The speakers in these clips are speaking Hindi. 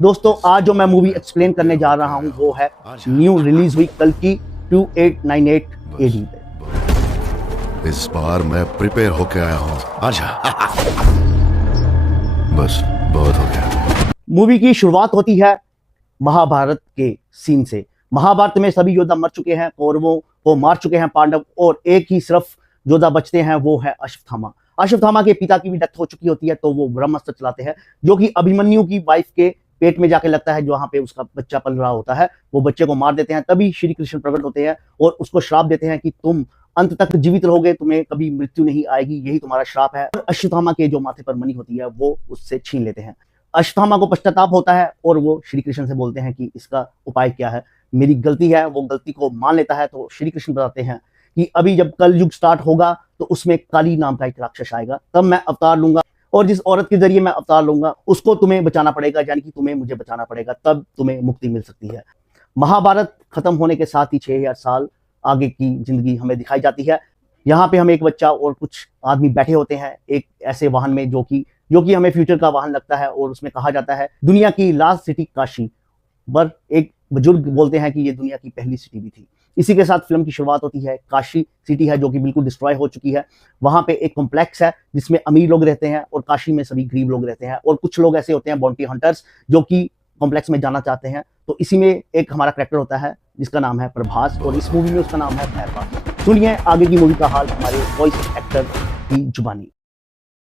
दोस्तों आज जो मैं मूवी एक्सप्लेन करने जा रहा हूँ वो है न्यू रिलीज हुई कल की 2898 एडी पे। इस बार मैं प्रिपेयर होके आया हूँ। आजा। बस बहुत हो गया। मूवी की शुरुआत होती है महाभारत के सीन से। महाभारत में सभी योद्धा मर चुके हैं, कौरवों को मार चुके हैं पांडव, और एक ही सिर्फ योद्धा बचते हैं, वो है अश्वत्थामा। अश्वत्थामा के पिता की भी डेथ हो चुकी होती है, तो वो ब्रह्मास्त्र चलाते हैं जो कि अभिमन्यु की वाइफ के पेट में जाके लगता है, जहां पे उसका बच्चा पल रहा होता है। वो बच्चे को मार देते हैं। तभी श्री कृष्ण प्रकट होते हैं और उसको श्राप देते हैं कि तुम अंत तक जीवित रहोगे, तुम्हें कभी मृत्यु नहीं आएगी, यही तुम्हारा श्राप है। और अश्वत्थामा के जो माथे पर मणि होती है वो उससे छीन लेते हैं। अश्वत्थामा को पश्चाताप होता है और वो श्री कृष्ण से बोलते हैं कि इसका उपाय क्या है, मेरी गलती है। वो गलती को मान लेता है। तो श्री कृष्ण बताते हैं कि अभी जब कल युग स्टार्ट होगा तो उसमें काली नाम का एक राक्षस आएगा, तब मैं अवतार लूंगा, और जिस औरत के जरिए मैं अवतार लूंगा उसको तुम्हें बचाना पड़ेगा, यानी कि तुम्हें मुझे बचाना पड़ेगा, तब तुम्हें मुक्ति मिल सकती है। महाभारत खत्म होने के साथ ही 6000 साल आगे की जिंदगी हमें दिखाई जाती है। यहाँ पे हमें एक बच्चा और कुछ आदमी बैठे होते हैं एक ऐसे वाहन में जो कि हमें फ्यूचर का वाहन लगता है, और उसमें कहा जाता है दुनिया की लास्ट सिटी काशी। पर एक बुजुर्ग बोलते हैं कि ये दुनिया की पहली सिटी भी थी। इसी के साथ फिल्म की शुरुआत होती है। काशी सिटी है जो कि बिल्कुल डिस्ट्रॉय हो चुकी है। वहां पे एक कॉम्प्लेक्स है जिसमें अमीर लोग रहते हैं, और काशी में सभी गरीब लोग रहते हैं, और कुछ लोग ऐसे होते हैं बाउंटी हंटर्स जो कि कॉम्प्लेक्स में जाना चाहते हैं। तो इसी में एक हमारा कैरेक्टर होता है जिसका नाम है प्रभास, और इस मूवी में उसका नाम है भैरवा। सुनिए आगे की मूवी का हाल हमारे वॉइस एक्टर की जुबानी।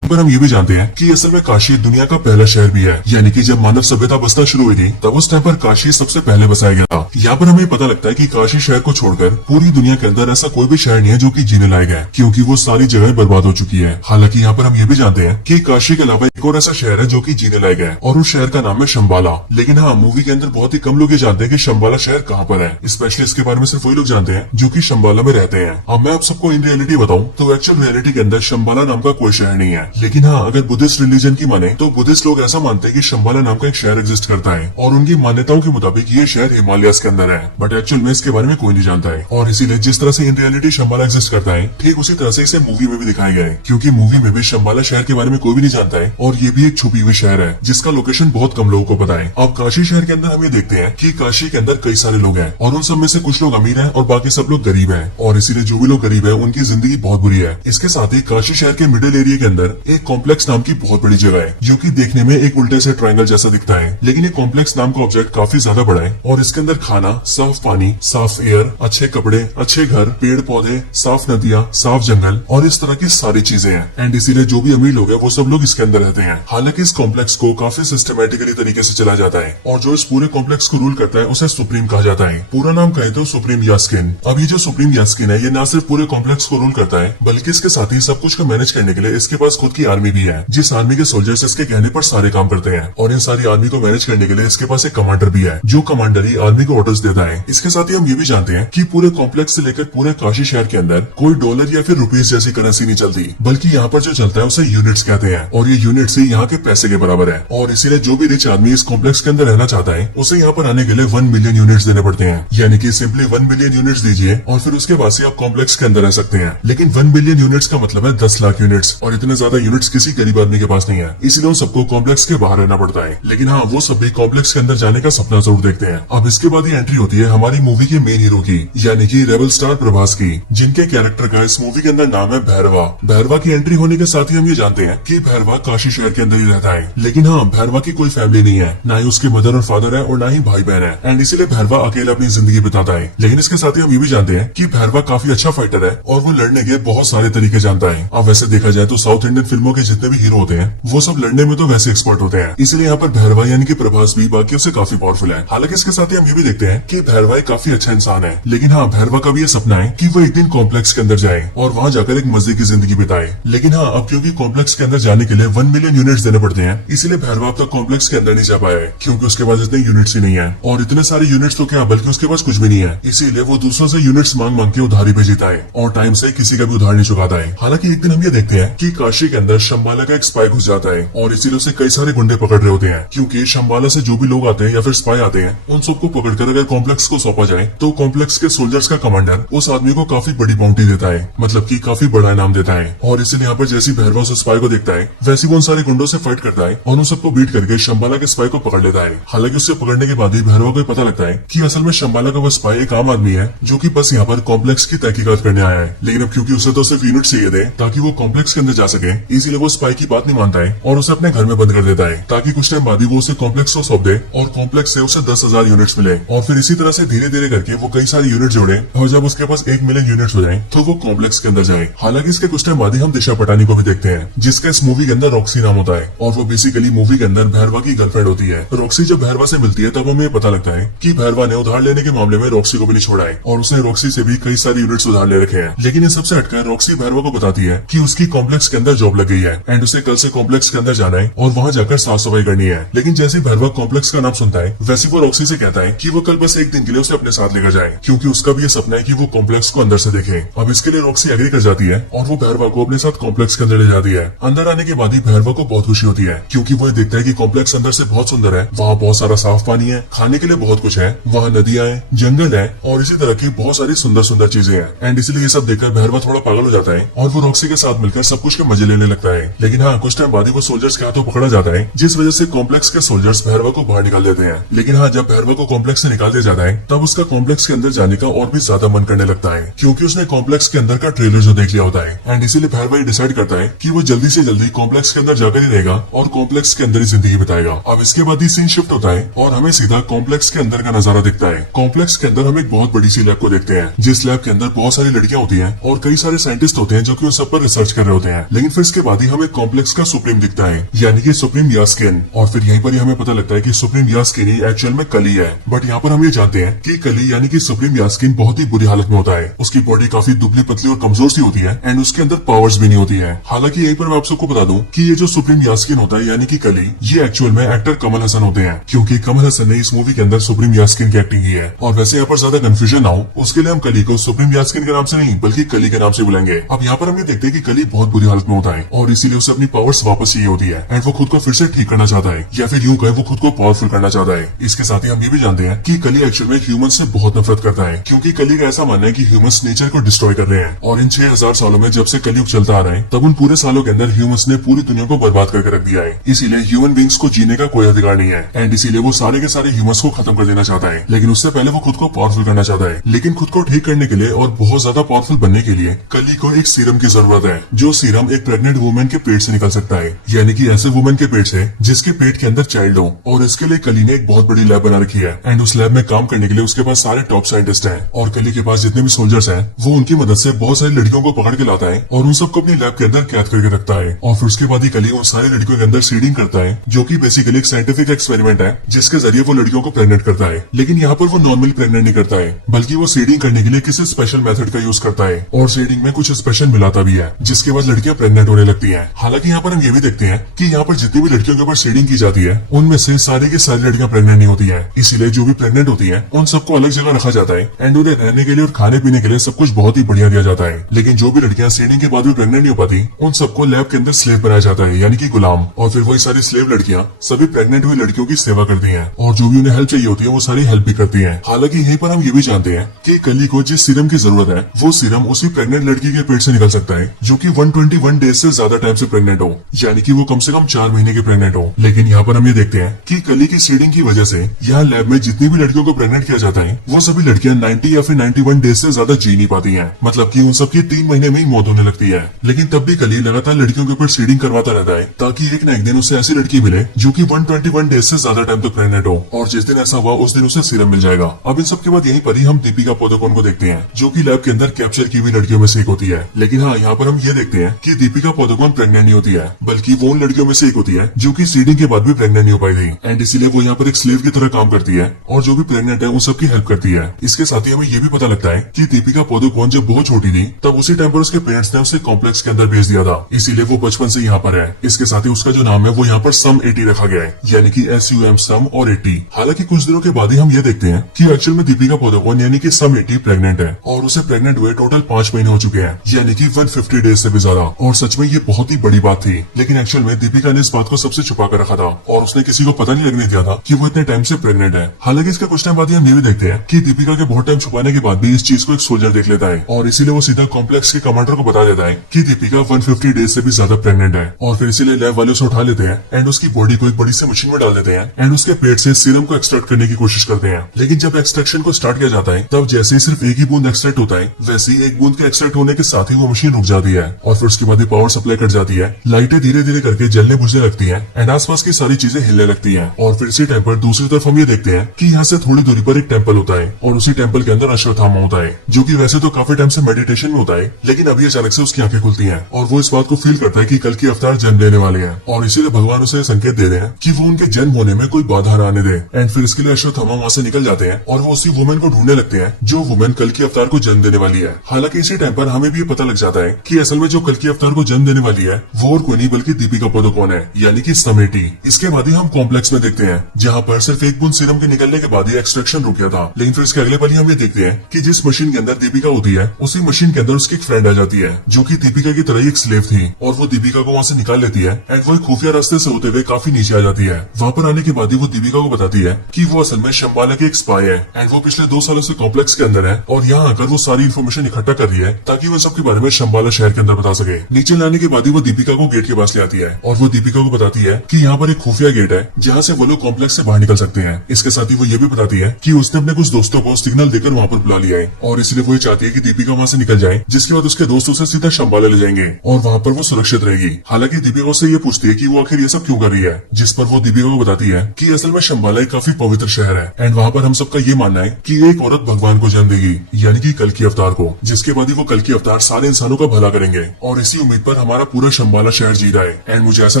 पर हम ये भी जानते हैं कि असल में काशी दुनिया का पहला शहर भी है, यानी कि जब मानव सभ्यता बसना शुरू हुई थी तब उस टाइम पर काशी सबसे पहले बसाया गया था। यहाँ पर हमें पता लगता है कि काशी शहर को छोड़कर पूरी दुनिया के अंदर ऐसा कोई भी शहर नहीं है जो कि जीने लायक है, क्योंकि वो सारी जगह बर्बाद हो चुकी है। हालांकि यहाँ पर हम ये भी जानते हैं कि काशी के अलावा एक और ऐसा शहर है जो कि जीने लायक है, और उस शहर का नाम है शंबाला। लेकिन हाँ, मूवी के अंदर बहुत ही कम लोग ये जानते हैं कि शंबाला शहर कहाँ पर है। स्पेशली इसके बारे में सिर्फ वही लोग जानते हैं जो कि शंबाला में रहते हैं। अब मैं आप सबको इन रियलिटी बताऊं तो एक्चुअल रियलिटी के अंदर शंबाला नाम का कोई शहर नहीं है। लेकिन हाँ, अगर बुद्धिस्ट रिलीजन की माने तो बुद्धिस्ट लोग ऐसा मानते हैं कि शंबाला नाम का एक शहर एग्जिस्ट करता है, और उनकी मान्यताओं के मुताबिक ये शहर हिमालयस के अंदर है। बट एक्चुअल में इसके बारे में कोई नहीं जानता है, और इसीलिए जिस तरह से इन रियलिटी शंबाला एग्जिस्ट करता है ठीक उसी तरह से इसे मूवी में भी दिखाया गया है, क्योंकि मूवी में भी शंबाला शहर के बारे में कोई भी नहीं जानता है, और ये भी एक छुपी हुई शहर है जिसका लोकेशन बहुत कम लोगों को पता है। अब काशी शहर के अंदर हम ये देखते हैं कि काशी के अंदर कई सारे लोग हैं, और उन सब में से कुछ लोग अमीर हैं और बाकी सब लोग गरीब हैं, और इसीलिए जो भी लोग गरीब है उनकी जिंदगी बहुत बुरी है। इसके साथ ही काशी शहर के मिडिल एरिया के अंदर एक कॉम्प्लेक्स नाम की बहुत बड़ी जगह है जो कि देखने में एक उल्टे से ट्रायंगल जैसा दिखता है, लेकिन ये कॉम्प्लेक्स नाम का ऑब्जेक्ट काफी ज्यादा बड़ा है, और इसके अंदर खाना, साफ पानी, साफ एयर, अच्छे कपड़े, अच्छे घर, पेड़ पौधे, साफ नदियां, साफ जंगल और इस तरह की सारी चीजें हैं। एंड इसीलिए जो भी अमीर लोग हैं वो सब लोग इसके अंदर रहते हैं। हालांकि इस कॉम्प्लेक्स को काफी सिस्टमेटिकली तरीके से चला जाता है, और जो इस पूरे कॉम्प्लेक्स को रूल करता है उसे सुप्रीम कहा जाता है। पूरा नाम कहे तो सुप्रीम यास्किन। अब ये जो सुप्रीम यास्किन है ये न सिर्फ पूरे कॉम्प्लेक्स को रूल करता है, बल्कि इसके साथ ही सब कुछ को मैनेज करने के लिए इसके पास खुद की आर्मी भी है, जिस आर्मी के सोल्जर्स इसके कहने पर सारे काम करते हैं। और इन सारी आर्मी को मैनेज करने के लिए इसके पास एक कमांडर भी है जो कमांडर ही आर्मी को ऑर्डर्स देता है। इसके साथ ही हम ये भी जानते हैं कि पूरे कॉम्प्लेक्स से लेकर पूरे काशी शहर के अंदर कोई डॉलर या फिर रुपीस जैसी करेंसी नहीं चलती, बल्कि यहाँ पर जो चलता है उसे यूनिट्स कहते हैं, और ये यूनिट्स ही यहाँ के पैसे के बराबर है। और इसीलिए जो भी रिच आदमी इस कॉम्प्लेक्स के अंदर रहना चाहता है उसे यहाँ पर आने के लिए 1 मिलियन यूनिट्स देने पड़ते हैं, यानी कि सिंपली 1 मिलियन यूनिट्स दीजिए और फिर उसके बाद से आप कॉम्प्लेक्स के अंदर रह सकते हैं। लेकिन 1 बिलियन यूनिट्स का मतलब है 10 लाख यूनिट्स, और इतने ज्यादा यूनिट्स किसी गरीब आदमी के पास नहीं है, इसलिए उन सबको कॉम्प्लेक्स के बाहर रहना पड़ता है। लेकिन हाँ, वो सब भी कॉम्प्लेक्स के अंदर जाने का सपना जरूर देखते हैं। अब इसके बाद ही एंट्री होती है हमारी मूवी के मेन हीरो की, यानी कि रेबल स्टार प्रभास की, जिनके कैरेक्टर का इस मूवी के अंदर नाम है भैरवा। भैरवा की एंट्री होने के साथ ही हम ये जानते हैं कि भैरवा काशी शहर के अंदर ही रहता है। लेकिन हाँ, भैरवा की कोई फैमिली नहीं है, ना ही उसके मदर और फादर है, और ना ही भाई बहन है, एंड इसीलिए भैरवा अकेला अपनी जिंदगी बिताता है। लेकिन इसके साथ ही हम ये भी जानते हैं कि भैरवा काफी अच्छा फाइटर है, और वो लड़ने के बहुत सारे तरीके जानता है। अब वैसे देखा जाए तो साउथ इंडियन फिल्मों के जितने भी हीरो होते हैं वो सब लड़ने में तो वैसे एक्सपर्ट होते हैं, इसलिए यहाँ पर भैरवा यानी कि प्रभास भी बाकियों से काफी पावरफुल है। हालांकि इसके साथ ही हम ये भी देखते हैं कि भैरवा एक काफी अच्छा इंसान है। लेकिन हाँ, भैरवा का भी ये सपना है कि वो एक दिन कॉम्प्लेक्स के अंदर जाए और वहाँ जाकर एक मजे की जिंदगी बिताए। लेकिन हाँ, अब क्योंकि कॉम्प्लेक्स के अंदर जाने के लिए 1 मिलियन यूनिट्स देने पड़ते हैं, इसलिए भैरवा अब तक कॉम्प्लेक्स के अंदर नहीं जा पाया है, क्योंकि उसके पास इतने यूनिट्स ही नहीं है। और इतने सारे यूनिट्स तो क्या, बल्कि उसके पास कुछ भी नहीं है, इसीलिए वो दूसरों से यूनिट्स मांग मांग के उधारी पे जीता है, और टाइम से किसी का भी उधार नहीं चुकाता है। हालांकि एक दिन हम ये देखते हैं कि काशी के अंदर शंबाला का एक स्पाई घुस जाता है और इसीलिए उसे कई सारे गुंडे पकड़ रहे होते हैं, क्योंकि शंबाला से जो भी लोग आते हैं या फिर स्पाई आते हैं उन सबको पकड़कर अगर कॉम्प्लेक्स को सौंपा जाए तो कॉम्प्लेक्स के सोल्जर्स का कमांडर उस आदमी को काफी बड़ी बाउंटी देता है, मतलब कि काफी बड़ा इनाम देता है। और इसीलिए यहाँ पर जैसी भैरवा उस स्पाई को देखता है वैसे वो उन सारे गुंडों से फाइट करता है और उन सबको बीट करके शंबाला के स्पाई को पकड़ लेता है। हालांकि उससे पकड़ने के बाद ही भैरवा को पता लगता है कि असल में शंबाला का वो स्पाई एक आम आदमी है जो कि बस यहाँ पर कॉम्प्लेक्स की तहकीकात करने आया है, लेकिन अब क्योंकि उसे तो सिर्फ यूनिट चाहिए थे ताकि वो कॉम्प्लेक्स के अंदर जा सके, इसीलिए वो स्पाई की बात नहीं मानता है और उसे अपने घर में बंद कर देता है ताकि कुछ टाइम बाद ही वो उसे कॉम्प्लेक्स को सौंप दे और कॉम्प्लेक्स से उसे 10,000 यूनिट्स मिले। और फिर इसी तरह से धीरे धीरे करके वो कई सारे यूनिट जोड़े और जब उसके पास 1 मिलियन यूनिट्स हो जाए तो वो कॉम्प्लेक्स के अंदर जाए। हालांकि इसके कुछ टाइम बाद ही हम दिशा पटानी को भी देखते हैं जिसका इस मूवी के अंदर रॉक्सी नाम होता है और वो बेसिकली मूवी के अंदर भैरवा की गर्लफ्रेंड होती है। रॉक्सी जब भैरवा से मिलती है तब हमें पता लगता है कि भैरवा ने उधार लेने के मामले में रॉक्सी को भी नहीं छोड़ा है और उसने रॉक्सी से भी कई सारे यूनिट्स उधार ले रखे हैं। लेकिन इन सबसे हटकर रॉक्सी भैरवा को बताती है कि उसकी कॉम्प्लेक्स के अंदर जॉब लग गई है एंड उसे कल से कॉम्प्लेक्स के अंदर जाना है और वहाँ जाकर साफ सफाई करनी है। लेकिन जैसे भैरवा कॉम्प्लेक्स का नाम सुनता है वैसे वो रॉक्सी से कहता है कि वो कल बस एक दिन के लिए उसे अपने साथ लेकर जाए, क्योंकि उसका भी ये सपना है कि वो कॉम्प्लेक्स को अंदर से देखे। अब इसके लिए रॉक्सी एग्री कर जाती है और वो भैरवा को अपने साथ कॉम्प्लेक्स के अंदर ले जाती है। अंदर आने के बाद ही भैरवा को बहुत खुशी होती है क्योंकि वो देखता है कि कॉम्प्लेक्स अंदर से बहुत सुंदर है, वहाँ बहुत सारा साफ पानी है, खाने के लिए बहुत कुछ है, वहाँ नदियां हैं, जंगल है और इसी तरह की बहुत सारी सुंदर सुंदर चीजें हैं। एंड इसलिए ये सब देखकर भैरवा थोड़ा पागल हो जाता है और वो रॉक्सी के साथ मिलकर सब कुछ के मजे लेने लगता है। लेकिन हाँ, कुछ टाइम बाद ही वो सोल्जर्स के हाथों पकड़ा जाता है जिस वजह से कॉम्प्लेक्स के सोल्जर्स भैरवा को बाहर निकाल देते हैं। लेकिन हाँ, जब भैरवा को कॉम्प्लेक्स से निकाल दिया जाता है तब उसका कॉम्प्लेक्स के अंदर जाने का और भी ज्यादा मन करने लगता है क्योंकि उसने कॉम्प्लेक्स के अंदर का ट्रेलर जो देख लिया होता है। एंड इसीलिए भैरवा डिसाइड करता है कि वो जल्दी से जल्दी कॉम्प्लेक्स के अंदर जाकर ही रहेगा और कॉम्प्लेक्स के अंदर ही जिंदगी बिताएगा। अब इसके बाद ही सीन शिफ्ट होता है और हमें सीधा कॉम्प्लेक्स के अंदर का नजारा दिखता है। कॉम्प्लेक्स के अंदर हम एक बहुत बड़ी सी लैब को देखते हैं जिस लैब के अंदर बहुत सारी लड़कियां होती हैं और कई सारे साइंटिस्ट होते हैं जो कि उन सब पर रिसर्च कर रहे होते हैं। लेकिन फिर इसके बाद ही हमें कॉम्प्लेक्स का सुप्रीम दिखता है, यानी कि सुप्रीम यास्किन। और फिर यहीं पर ही हमें पता लगता है कि सुप्रीम यास्किन ही एक्चुअल में कली है। बट यहाँ पर हम ये जानते हैं कि कली यानी कि सुप्रीम यास्किन बहुत ही बुरी हालत में होता है। उसकी बॉडी काफी दुबली पतली और कमजोर सी होती है एंड उसके अंदर पावर्स भी नहीं होती है। हालांकि यहीं पर मैं आप सबको बता दूं कि ये जो सुप्रीम यास्किन होता है यानी कि कली, ये एक्चुअल में एक्टर कमल हसन होते हैं, क्योंकि कमल हसन ने इस मूवी के अंदर सुप्रीम यास्किन की एक्टिंग की है। और वैसे यहाँ पर ज्यादा कंफ्यूजन ना हो उसके लिए हम कली को सुप्रीम यास्किन के नाम से नहीं बल्कि कली के नाम से बुलाएंगे। अब यहाँ पर हम ये देखते हैं कि कली बहुत बुरी हालत में होता है और इसीलिए उसे अपनी पावर्स वापस चाहिए होती है एंड वो खुद को फिर से ठीक करना चाहता है, या फिर यूं कहे वो खुद को पावरफुल करना चाहता है। इसके साथ ही हम ये भी जानते हैं कि कली एक्चुअल में ह्यूमंस से बहुत नफरत करता है, क्योंकि कली का ऐसा मानना है कि ह्यूमंस नेचर को डिस्ट्रॉय कर रहे हैं और इन 6000 सालों में जब से कलयुग चलता आ रहा है तब उन पूरे सालों के अंदर ह्यूमंस ने पूरी दुनिया को बर्बाद करके रख दिया है। इसीलिए ह्यूमन बींग्स को जीने का कोई अधिकार नहीं है एंड इसीलिए वो सारे के सारे ह्यूमंस को खत्म कर देना चाहता है। लेकिन उससे पहले वो खुद को पावरफुल करना चाहता है। लेकिन खुद को ठीक करने के लिए और बहुत ज्यादा पावरफुल बनने के लिए कली को एक सीरम की जरूरत है, जो सीरम एक प्रेग्नेंट वुमेन के पेट से निकल सकता है, यानी कि ऐसे वुमेन के पेट से जिसके पेट के अंदर चाइल्ड हो। और इसके लिए कली ने एक बहुत बड़ी लैब बना रखी है एंड उस लैब में काम करने के लिए उसके पास सारे टॉप साइंटिस्ट हैं और कली के पास जितने भी सोल्जर्स हैं वो उनकी मदद से बहुत सारी लड़कियों को पकड़ के लाता है और उन सबको अपनी लैब के अंदर कैद करके रखता है। और फिर उसके बाद ही कली उन सारी लड़कियों के अंदर सीडिंग करता है, जो कि बेसिकली एक साइंटिफिक एक्सपेरिमेंट है जिसके जरिए वो लड़कियों को प्रेग्नेंट करता है। लेकिन यहाँ पर वो नॉर्मली प्रेग्नेंट नहीं करता है बल्कि वो सीडिंग करने के लिए किसी स्पेशल मेथड का यूज करता है और सीडिंग में कुछ स्पेशल मिलाता भी है जिसके बाद लड़कियां प्रेग्नेंट होने लगती हैं। हालांकि यहाँ पर हम ये भी देखते हैं कि यहाँ पर जितनी भी लड़कियों के ऊपर सीडिंग की जाती है उनमें से सारी की सारी लड़कियां प्रेग्नेंट नहीं होती है। इसीलिए जो भी प्रेग्नेंट होती है उन सबको अलग जगह रखा जाता है एंड उन्हें रहने के लिए और खाने पीने के लिए सब कुछ बहुत ही बढ़िया दिया जाता है। लेकिन जो भी लड़कियां सीडिंग के बाद भी प्रेग्नेंट नहीं हो पाती उन सबको लैब के अंदर स्लेव बनाया जाता है, यानी कि गुलाम। और फिर वही सारी स्लेव लड़कियां सभी प्रेग्नेंट हुई लड़कियों की सेवा करती हैं और जो भी उन्हें हेल्प चाहिए होती है वो सारी हेल्प भी करती हैं। हालांकि यहीं पर हम ये भी जानते हैं कि कली को जिस सीरम की जरूरत है वो सीरम उसी प्रेग्नेंट लड़की के पेट से निकल सकता है जो कि 121 डेज से ज्यादा टाइम से प्रेग्नेंट हो, यानी कि वो कम से कम 4 महीने के प्रेग्नेंट हो। लेकिन यहाँ पर हम ये देखते हैं कि कली की सीडिंग की वजह से यहाँ लैब में जितनी भी लड़कियों को प्रेग्नेंट किया जाता है वो सभी लड़कियां 90 या फिर 91 डेज से ज्यादा जी नहीं पाती हैं, मतलब कि उन सबकी 3 महीने में ही मौत होने लगती है। लेकिन तब भी कली लगातार लड़कियों के ऊपर सीडिंग करवाता रहता है ताकि एक न एक दिन उसे ऐसी लड़की मिले जो कि 121 डेज से ज्यादा टाइम तक प्रेग्नेंट हो, और जिस दिन ऐसा हुआ उस दिन उसे सीरम मिल जाएगा। अब इन सबके बाद यहीं पर ही हम दीपिका पादुकोण को देखते हैं जो कि लैब के अंदर कैप्चर की हुई लड़कियों में से एक होती है। लेकिन हाँ, यहाँ पर हम ये देखते हैं कि दीपिका पादुकोण प्रेग्नेंट नहीं होती है बल्कि वो उन लड़कियों में से एक होती है जो कि सीडिंग के बाद भी प्रेग्नेंट नहीं हो पाई थी एंड इसीलिए वो यहाँ पर एक स्लेव की तरह काम करती है और जो भी प्रेग्नेंट है उन सबकी हेल्प करती है। इसके साथ ही हमें ये भी पता लगता है कि दीपिका पादुकोण जब बहुत छोटी थी तब उसी टाइम पर उसके पेरेंट्स ने उसे कॉम्प्लेक्स के अंदर भेज दिया था, इसीलिए वो बचपन से यहाँ पर है। इसके साथ ही उसका जो नाम है वो यहाँ पर सम 80 रखा गया है, यानी कि SUM सम और 80। हालांकि कुछ दिनों के बाद ही हम ये देखते हैं कि एक्चुअल में दीपिका पादुकोण यानी कि सम 80 प्रेग्नेंट है और उसे प्रेग्नेंट हुए टोटल 5 महीने हो चुके हैं, यानी कि 150 डेज से भी ज्यादा। और सच में में ये बहुत ही बड़ी बात थी, लेकिन एक्चुअल में दीपिका ने इस बात को सबसे छुपा कर रखा था और उसने किसी को पता नहीं लगने दिया था कि वो इतने टाइम से प्रेग्नेंट है। हालांकि इसका कुछ टाइम बाद हम ये भी देखते हैं कि दीपिका के बहुत टाइम छुपाने के बाद भी इस चीज को एक सोल्जर देख लेता है और इसीलिए वो सीधा कॉम्प्लेक्स के कमांडर को बता देता है कि दीपिका 150 डेज से भी ज्यादा प्रेग्नेंट है और फिर इसीलिए लैब वाले उसे उठा लेते हैं एंड उसकी बॉडी को एक बड़ी सी मशीन में डाल देते हैं एंड उसके पेट से सीरम को एक्सट्रैक्ट करने की कोशिश करते हैं। लेकिन जब एक्सट्रैक्शन को स्टार्ट किया जाता है तब जैसे ही सिर्फ एक ही बूंद एक्सट्रैक्ट होता है वैसे ही एक बूंद के एक्सट्रैक्ट होने के साथ ही वो मशीन रुक जाती है और फिर उसके बाद ही पावर सप्लाई कट जाती है, लाइटें धीरे धीरे करके जलने बुझने लगती हैं एंड आसपास की सारी चीजें हिलने लगती हैं। और फिर इसी टाइम पर दूसरी तरफ हम ये देखते हैं कि यहाँ से थोड़ी दूरी पर एक टेम्पल होता है और उसी टेम्पल के अंदर अश्वत्थामा होता है जो कि वैसे तो काफी टाइम से मेडिटेशन में होता है, लेकिन अभी अचानक से उसकी आंखें खुलती हैं और वो इस बात को फील करता है कि कल की अवतार जन्म लेने वाले हैं और इसीलिए भगवान उसे संकेत दे रहे हैं कि वो उनके जन्म होने में कोई बाधा न आने दे। एंड फिर इसके लिए अश्वत्थामा वहां से निकल जाते हैं और वो उसी वुमेन को ढूंढने लगते हैं जो वुमेन कल की अवतार को जन्म देने वाली है। हालांकि इसी टाइम पर हमें भी ये पता लग जाता है कि असल में जो कल की अवतार को जन्म देने वाली है वो और कोई नहीं बल्कि दीपिका पादुकोण है, यानी कि समेटी। इसके बाद ही हम कॉम्प्लेक्स में देखते हैं जहाँ पर सिर्फ एक बूंद सीरम के निकलने के बाद ही एक्सट्रैक्शन रुक गया था, लेकिन फिर इसके अगले पल ही हम ये देखते हैं कि जिस मशीन के अंदर दीपिका होती है उसी मशीन के अंदर उसकी एक फ्रेंड आ जाती है जो कि दीपिका की तरह ही एक स्लेव थी और वो दीपिका को वहाँ से निकाल लेती है एंड वो एक खुफिया रास्ते से होते हुए काफी नीचे आ जाती है। वहाँ पर आने के बाद ही वो दीपिका को बताती है कि वो असल में शंबाला की एक स्पाई है एंड वो पिछले 2 सालों से कॉम्प्लेक्स के अंदर है और यहाँ आकर वो सारी इन्फॉर्मेशन इकट्ठा कर रही है ताकि वो सबके बारे में शंबाला शहर के अंदर बता सके। नीचे लाने के बाद ही वो दीपिका को गेट के पास ले आती है और वो दीपिका को बताती है कि यहाँ पर एक खुफिया गेट है जहाँ से वो लोग कॉम्प्लेक्स से बाहर निकल सकते हैं। इसके साथ ही वो ये भी बताती है कि उसने अपने कुछ दोस्तों को सिग्नल देकर वहाँ पर बुला लिया है और इसलिए वो ये चाहती है कि दीपिका वहाँ से निकल जाए, जिसके बाद उसके दोस्त उसे सीधा शंबाला ले जाएंगे और वहाँ पर वो सुरक्षित रहेगी। हालांकि दीपिका उससे ये पूछती है कि वो आखिर ये सब क्यों कर रही है, जिस पर वो दीपिका को बताती है कि असल में शंबाला एक काफी पवित्र शहर है एंड वहाँ पर हम सबका ये मानना है कि एक औरत भगवान को जन्म देगी, यानी कि कल की अवतार को, जिसके बाद ही वो कल की अवतार सारे इंसानों का भला करेंगे और इसी उम्मीद पर हमारा पूरा शंबाला शहर जी रहा है। एंड मुझे ऐसा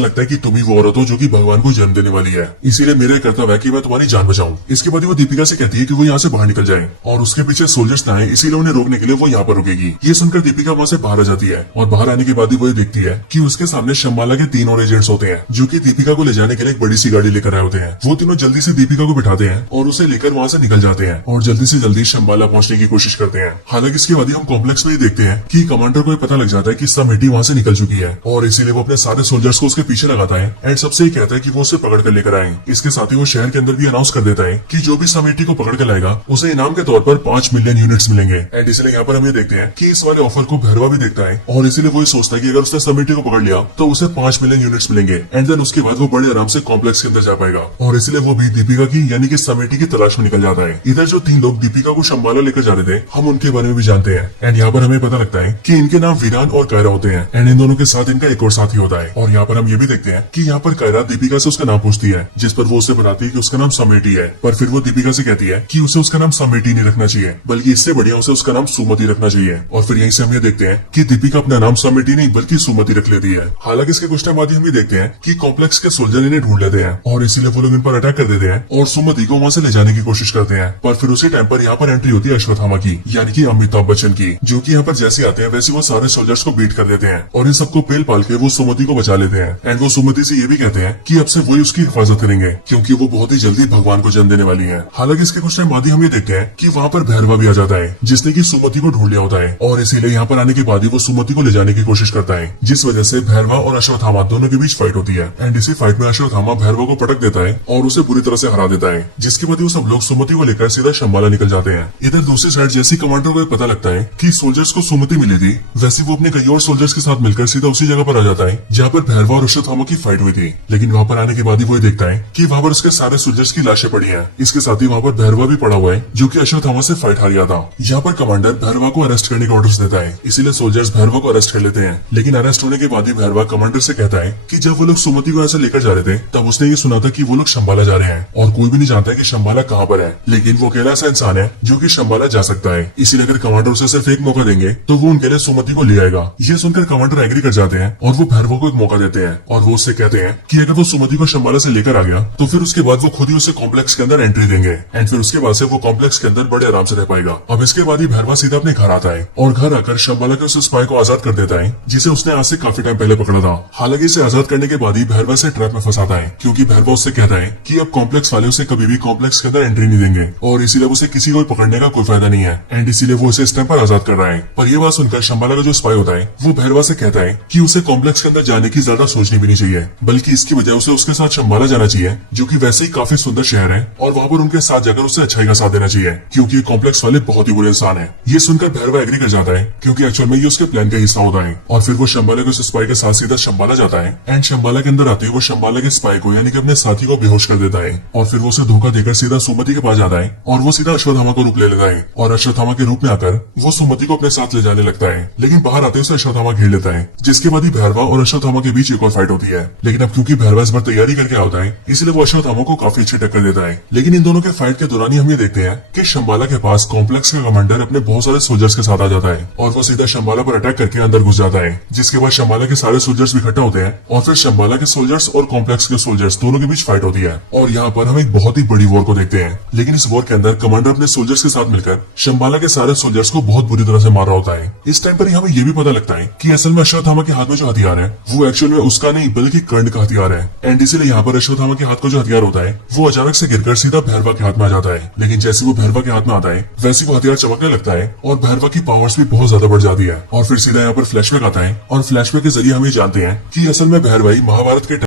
लगता है कि तुम ही वो औरत हो जो कि भगवान को जन्म देने वाली है, इसीलिए मेरा कर्तव्य है कि मैं तुम्हारी जान बचाऊं। इसके बाद वो दीपिका से कहती है कि वो यहाँ से बाहर निकल जाए और उसके पीछे सोल्जर्स ना आए, इसीलिए उन्हें रोकने के लिए वो यहाँ पर रुकेगी। ये सुनकर दीपिका वहाँ से बाहर आ जाती है और बाहर आने के बाद ही वो ये देखती है कि उसके सामने शंबाला के 3 और एजेंट्स होते हैं जो कि दीपिका को ले जाने के लिए एक बड़ी सी गाड़ी लेकर आए होते हैं। वो तीनों जल्दी से दीपिका को बिठाते हैं और उसे लेकर वहाँ से निकल जाते हैं और जल्दी से जल्दी शंबाला पहुंचने की कोशिश करते हैं। हालांकि इसके बाद ही हम कॉम्प्लेक्स में ही देखते हैं कि कमांडर को पता लग जाता है कि समेटी वहाँ से निकल चुकी है और इसीलिए वो अपने सारे सोल्जर्स को उसके पीछे लगाता है एंड सबसे ही कहता है कि वो उसे पकड़ कर लेकर आए। इसके साथ ही वो शहर के अंदर भी अनाउंस कर देता है कि जो भी समेटी को पकड़ कर लाएगा उसे इनाम के तौर पर 5 मिलियन यूनिट्स मिलेंगे। एंड इसलिए यहाँ पर हम ये देखते हैं कि इस वाले ऑफर को भैरवा भी देखता है और इसीलिए वो सोचता है कि अगर उसने समेटी को पकड़ लिया तो उसे 5 मिलियन यूनिट्स मिलेंगे एंड देन उसके बाद वो बड़े आराम से कॉम्प्लेक्स के अंदर जा पाएगा और इसलिए वो भी दीपिका की यानी कि समेटी की तलाश में निकल जाता है। इधर जो 3 लोग दीपिका को शंबाला लेकर जा रहे थे हम उनके बारे में भी जानते हैं एंड यहाँ पर हमें पता लगता है कि इनके नाम वीरान और कायरा होते हैं एंड इन दोनों के साथ इनका एक और साथी होता है। और यहाँ पर हम ये भी देखते हैं कि यहाँ पर कायरा दीपिका से उसका नाम पूछती है, जिस पर वो उसे बताती है कि उसका नाम समेटी है, पर फिर वो दीपिका से कहती है कि उसे उसका नाम समेटी नहीं रखना चाहिए बल्कि इससे बढ़िया उसे उसका नाम सुमति रखना चाहिए। और फिर यहीं से हम ये देखते हैं कि दीपिका अपना नाम समेटी नहीं बल्कि सुमति रख लेती है। हालांकि इसके कुछ टाइम बाद ही हम ये देखते हैं कि कॉम्प्लेक्स के सोल्जर इन्हें ढूंढ लेते हैं और इसीलिए वो लोग इन पर अटैक कर देते हैं और सुमति को वहाँ से ले जाने की कोशिश करते हैं। पर फिर उसी टाइम पर यहाँ पर एंट्री होती है अश्वत्थामा की, यानी कि अमिताभ बच्चन की, जो कि यहाँ पर जैसे आते हैं वैसे वो सारे सोल्जर्स को बीट कर देते हैं और इन सबको पेल पाल के वो सुमति को बचा लेते हैं। एंड वो सुमति से ये भी कहते हैं कि अब से वही उसकी हिफाजत करेंगे क्योंकि वो बहुत ही जल्दी भगवान को जन्म देने वाली है। हालांकि इसके कुछ टाइम बाद ही हम ये देखते हैं कि वहाँ पर भैरवा भी आ जाता है जिसने की सुमति को ढूंढ लिया होता है और इसीलिए यहाँ पर आने के बाद ही वो सुमति को ले जाने की कोशिश करता है, जिस वजह से भैरवा और अश्वत्थामा दोनों के बीच फाइट होती है। एंड इसी फाइट में अश्वत्थामा भैरवा को पटक देता है और उसे बुरी तरह से हरा देता है, जिसके बाद वो सब लोग सुमति को लेकर सीधा शंबाला निकल जाते हैं। इधर दूसरी साइड जैसी कमांडर को पता लगता है कि सोल्जर्स को सुमति मिली थी, वैसे वो अपने कई और सोल्जर्स के साथ मिलकर सीधा उसी जगह पर आ जाता है जहाँ पर भैरवा और अश्वत्थामा की फाइट हुई थी। लेकिन वहाँ पर आने के बाद ही वो देखता है कि वहाँ पर उसके सारे सोल्जर्स की लाशें पड़ी हैं। इसके साथ ही वहाँ पर भैरवा भी पड़ा हुआ है जो कि अश्वत्थामा से फाइट हार गया था। यहाँ पर कमांडर भैरवा को अरेस्ट करने का ऑर्डर्स देता है, इसीलिए सोल्जर्स भैरवा को अरेस्ट कर लेते हैं। लेकिन अरेस्ट होने के बाद ही भैरवा कमांडर से कहता है कि जब वो लोग सुमति को ऐसे लेकर जा रहे थे तब उसने ये सुना था कि वो लोग शंबाला जा रहे हैं और कोई भी नहीं जानता है कि शंबाला कहाँ पर है, लेकिन वो अकेला ऐसा इंसान है जो कि शंबाला जा सकता है। इसीलिए अगर कमांडर उसे सिर्फ एक मौका देंगे तो वो उनके लिए सुमति को ले आएगा। ये सुनकर कमांडर एग्री कर जाते हैं और वो भैरवा को एक मौका देते हैं और वो उससे कहते हैं कि अगर वो सुमति को शंबाला से लेकर आ गया तो फिर उसके बाद वो खुद ही उसे कॉम्प्लेक्स के अंदर एंट्री देंगे एंड फिर उसके बाद से वो कॉम्प्लेक्स के अंदर बड़े आराम से रह पाएगा। अब इसके बाद ही भैरवा सीधा अपने घर आता है और घर आकर शंबाला के उस स्पाई को आजाद कर देता है जिसे उसने आज से काफी टाइम पहले पकड़ा था। हालांकि इसे आजाद करने के बाद ही भैरवा से ट्रैप में फंसाता है क्योंकि भैरवा उससे कहता है कि अब कॉम्प्लेक्स वाले उसे कभी भी कॉम्प्लेक्स के अंदर एंट्री नहीं देंगे और इसीलिए उसे किसी को पकड़ने का कोई फायदा नहीं है एंड इसीलिए वो उसे इस टाइम पर आजाद कर रहा है। पर यह बात सुनकर शंबाला का जो स्पाई होता है वो भैरवा से कहता कहता है कि उसे कॉम्प्लेक्स के अंदर जाने की ज्यादा सोचनी भी नहीं चाहिए, बल्कि इसकी बजाय उसे उसके साथ शंबाला जाना चाहिए, जो कि वैसे ही काफी सुंदर शहर है, और वहाँ पर उनके साथ जाकर उसे अच्छाई का साथ देना चाहिए, क्योंकि ये कॉम्प्लेक्स वाले बहुत ही बुरे इंसान है। ये सुनकर भैरवा एग्री कर जाता है, क्योंकि एक्चुअल में ये उसके प्लान का हिस्सा होता है। और फिर वो शंबाला को स्पाई के साथ सीधा शंबाला जाता है, एंड शंबाला के अंदर आते ही वो शंबाला के स्पाई को यानी कि अपने साथी को बेहोश कर देता है, और फिर वो उसे धोखा देकर सीधा सुमति के पास जाता है, और वो सीधा अश्वत्थामा को रूप ले लेता है, और अश्वत्थामा के रूप में आकर वो सुमति को अपने साथ ले जाने लगता है। लेकिन बाहर आते ही उसे अश्वत्थामा घेर लेता है, जिसके बाद ही भैरवा और अश्वत्थामा के बीच एक और फाइट होती है। लेकिन अब क्योंकि भैरवा इस बार तैयारी करके आता है, इसलिए वो अश्वत्थामा को काफी अच्छी टक्कर देता है। लेकिन इन दोनों के फाइट के दौरान ही हम ये देखते हैं कि शंबाला के पास कॉम्प्लेक्स का कमांडर अपने बहुत सारे सोल्जर्स के साथ आ जाता है, और वो सीधा शंबाला पर अटैक करके अंदर घुस जाता है, जिसके बाद शंबाला के सारे सोल्जर्स भी इकट्ठा होते हैं, और फिर शंबाला के सोल्जर्स और कॉम्प्लेक्स के सोल्जर्स दोनों के बीच फाइट होती है। और यहाँ पर हम एक बहुत ही बड़ी वॉर को देखते हैं। लेकिन इस वॉर के अंदर कमांडर अपने सोल्जर्स के साथ मिलकर शंबाला के सारे सोल्जर्स को बहुत बुरी तरह से मार रहा होता है। इस टाइम पर ही हमें यह भी पता लगता है कि असल में अश्वत्थामा के हाथ में जो हथियार है वो एक्चुअल में उसका नहीं बल्कि कर्ण का हथियार है, एंड इसीलिए यहाँ पर अश्वत्थामा के हाथ का जो हथियार होता है वो अचानक से गिरकर सीधा भैरवा के हाथ में आ जाता है। लेकिन जैसे वो भैरवा के हाथ में आता है वैसे वो हथियार चमकने लगता है, और भैरवा की पावर्स भी बहुत ज्यादा बढ़ जाती है। और फिर सीधा यहाँ पर फ्लैशबैक आता है, और फ्लैशबैक के जरिए हम ये जानते हैं कि असल में भैरवा ही महाभारत के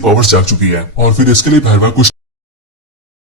पावर्स जाग चुकी है, और फिर इसके लिए भैरवा कुछ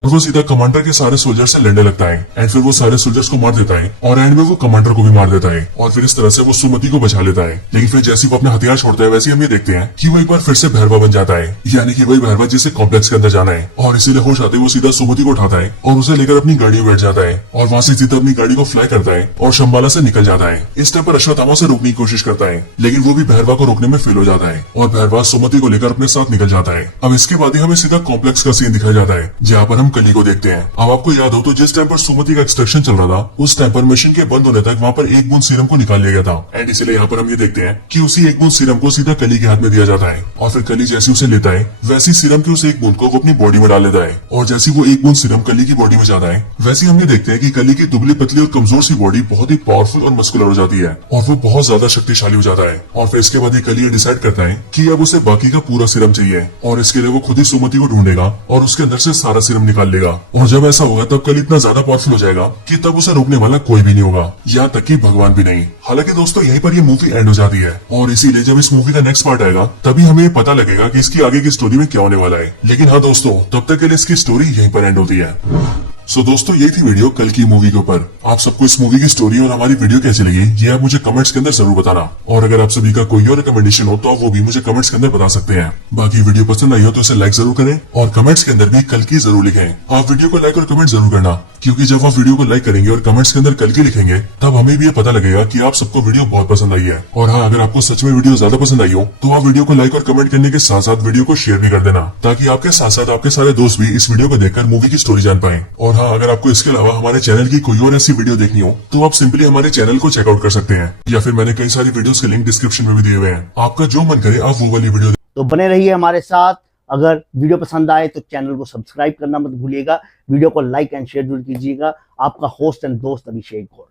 और वो सीधा कमांडर के सारे सोल्जर से लड़ने लगता है, एंड फिर वो सारे सोल्जर्स को मार देता है, और एंड में वो कमांडर को भी मार देता है, और फिर इस तरह से वो सुमति को बचा लेता है। लेकिन फिर जैसे ही वो अपने हथियार छोड़ता है वैसे ही हम ये देखते हैं कि वो एक बार फिर से भैरवा बन जाता है, यानी कि वही भैरवा जिसे कॉम्प्लेक्स के अंदर जाना है। और इसीलिए होश आते वो सीधा सुमति को उठाता है और उसे लेकर अपनी गाड़ी में बैठ जाता है, और वहां से सीधा अपनी गाड़ी को फ्लाई करता है और शंबाला से निकल जाता है। इस टाइम पर अश्वत्थामा से रोकने की कोशिश करता है, लेकिन वो भी भैरवा को रोकने में फेल हो जाता है, और भैरवा सुमति को लेकर अपने साथ निकल जाता है। अब इसके बाद ही हमें सीधा कॉम्प्लेक्स का सीन दिखाया जाता है, जहाँ पर हम कली को देखते हैं। अब आपको याद हो तो जिस टाइम पर सुमति का एक्सट्रैक्शन चल रहा था उस टाइम पर मशीन के बंद होने तक वहाँ पर एक बूंद सीरम को निकाल लिया गया था, एंड इसलिए यहाँ पर हम ये देखते हैं कि उसी एक बूंद सीरम को सीधा कली के हाथ में दिया जाता है, और फिर कली जैसे उसे लेता है वैसी सीरम की उस एक बूंद को वो अपनी बॉडी में डाल लेता है, और जैसी वो एक बूंद सीरम कली की बॉडी में जाता है वैसे हम ये देखते हैं कि कली की दुबली पतली और कमजोर सी बॉडी बहुत ही पावरफुल और मस्कुलर हो जाती है, और वो बहुत ज्यादा शक्तिशाली हो जाता है। और फिर इसके बाद ही कली डिसाइड करता है कि अब उसे बाकी का पूरा सीरम चाहिए, और इसके लिए वो खुद ही सुमति को ढूंढेगा और उसके अंदर से सारा सीरम निकाल लेगा। और जब ऐसा होगा तब कली इतना ज्यादा पावरफुल हो जाएगा कि तब उसे रोकने वाला कोई भी नहीं होगा, यहाँ तक कि भगवान भी नहीं। हालांकि दोस्तों यहीं पर ये मूवी एंड हो जाती है, और इसीलिए जब इस मूवी का नेक्स्ट पार्ट आएगा तभी हमें पता लगेगा कि इसकी आगे की स्टोरी में क्या होने वाला है। लेकिन हाँ दोस्तों, तब तक के लिए इसकी स्टोरी यहीं पर एंड होती है। सो दोस्तों ये थी वीडियो कल की मूवी के ऊपर। आप सबको इस मूवी की स्टोरी और हमारी वीडियो कैसी लगी ये आप मुझे कमेंट्स के अंदर जरूर बताना, और अगर आप सभी का कोई और रिकमेंडेशन हो तो आप वो भी मुझे कमेंट्स के अंदर बता सकते हैं। बाकी वीडियो पसंद आई हो तो इसे लाइक जरूर करें, और कमेंट्स के अंदर भी कल की जरूर लिखें। आप वीडियो को लाइक और कमेंट जरूर करना, क्योंकि जब आप वीडियो को लाइक करेंगे और कमेंट्स के अंदर कल की लिखेंगे तब हमें भी ये पता लगेगा कि आप सबको वीडियो बहुत पसंद आई है। और हाँ, अगर आपको सच में वीडियो ज्यादा पसंद आई हो तो आप वीडियो को लाइक और कमेंट करने के साथ साथ वीडियो को शेयर भी कर देना, ताकि आपके साथ साथ आपके सारे दोस्त भी इस वीडियो को देखकर मूवी की स्टोरी जान पाए। और हाँ, अगर आपको इसके अलावा हमारे चैनल की कोई और ऐसी वीडियो देखनी हो तो आप सिंपली हमारे चैनल को चेकआउट कर सकते हैं, या फिर मैंने कई सारी वीडियोस के लिंक डिस्क्रिप्शन में भी दिए हुए हैं। आपका जो मन करे आप वो वाली वीडियो तो बने रहिए हमारे साथ। अगर वीडियो पसंद आए तो चैनल को सब्सक्राइब करना मत भूलिएगा, वीडियो को लाइक एंड शेयर जरूर कीजिएगा। आपका होस्ट एंड दोस्त अभिषेक गौर।